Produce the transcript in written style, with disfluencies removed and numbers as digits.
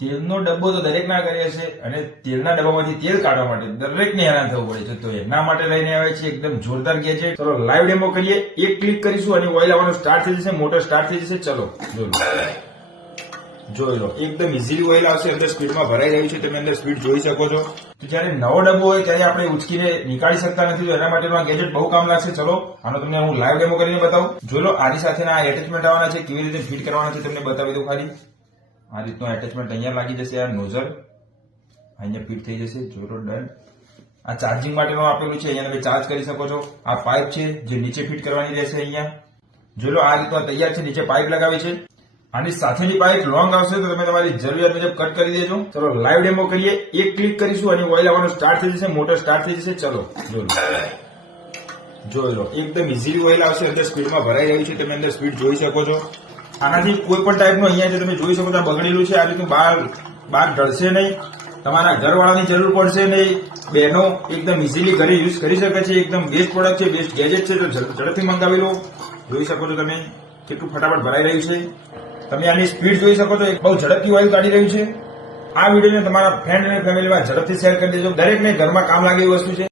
તેલનો ડબ્બો તો દરેકના ઘરે હશે અને તેલના ડબ્બામાંથી તેલ કાઢવા માટે દરેકને હેરાન થવું પડે છે. તો એના માટે લઈને આવે છે એકદમ જોરદાર ગેજેટ. ચલો લાઈવ ડેમો કરીએ. એક ક્લિક કરીશું અને ઓઇલ આવવાનું સ્ટાર્ટ થઈ જશે, મોટર સ્ટાર્ટ થઈ જશે. ચલો જોઈ લો એકદમ ઇઝીલી ઓઇલ આવશે. અંદર સ્પીડમાં ભરાઈ રહ્યું છે, તમે અંદર સ્પીડ જોઈ શકો છો. તો જ્યારે નવો ડબ્બો હોય ત્યારે આપણે ઉચકીને નીકાળી શકતા નથી, તો એના માટેનું આ ગેજેટ બહુ કામ લાગશે. ચલો આનો તમને હું લાઈવ ડેમો કરીને બતાવું. જોઈ લો આની સાથેના આ એટેચમેન્ટ આવવાના છે, કેવી રીતે ફિટ કરવાના છે તમને બતાવી દઉં. ખાલી આ રીતનું એટેચમેન્ટ અહીંયા લાગી જશે. આ નોઝલ અહીંયા ફિટ થઈ જશે. જોઈ લો ડન. આ ચાર્જિંગ માટેનું આપેલું છે, અહીંયા તમે ચાર્જ કરી શકો છો. આ પાઇપ છે જે નીચે ફિટ કરવાની રહેશે. અહીંયા જોઈ લો આ રીતનું તૈયાર છે. નીચે પાઇપ લગાવી છે. આની સાથેની પાઇપ લોંગ આવશે તો તમે તમારી જરૂરિયાત મુજબ કટ કરી દેજો. ચલો લાઈવ ડેમો કરીએ. એક ક્લિક કરીશું અને ઓઇલ આવવાનું સ્ટાર્ટ થઈ જશે, મોટર સ્ટાર્ટ થઈ જશે. ચલો જોઈ લો એકદમ ઇઝીલી ઓઇલ આવશે. અંદર સ્પીડમાં ભરાઈ રહ્યું છે, તમે અંદર સ્પીડ જોઈ શકો છો. આનાથી કોઈ પણ ટાઈપનું અહીંયા જે તમે જોઈ શકો છો આ બગડેલું છે. આ રીતનું બહાર ઢળશે નહીં, તમારા ઘરવાળાની જરૂર પડશે નહીં. બહેનો એકદમ ઇઝીલી ઘરે યુઝ કરી શકે છે. એકદમ બેસ્ટ પ્રોડક્ટ છે, બેસ્ટ ગેજેટ છે. તો ઝડપથી મંગાવી લો. જોઈ શકો છો તમે કેટલું ફટાફટ ભરાઈ રહ્યું છે. તમે આની સ્પીડ જોઈ શકો છો, બહુ ઝડપથી ઓઇલ કાઢી રહ્યું છે. આ વિડીયોને તમારા ફ્રેન્ડ અને ફેમિલીમાં ઝડપથી શેર કરી દેજો. દરેકને ઘરમાં કામ લાગે એવી વસ્તુ છે.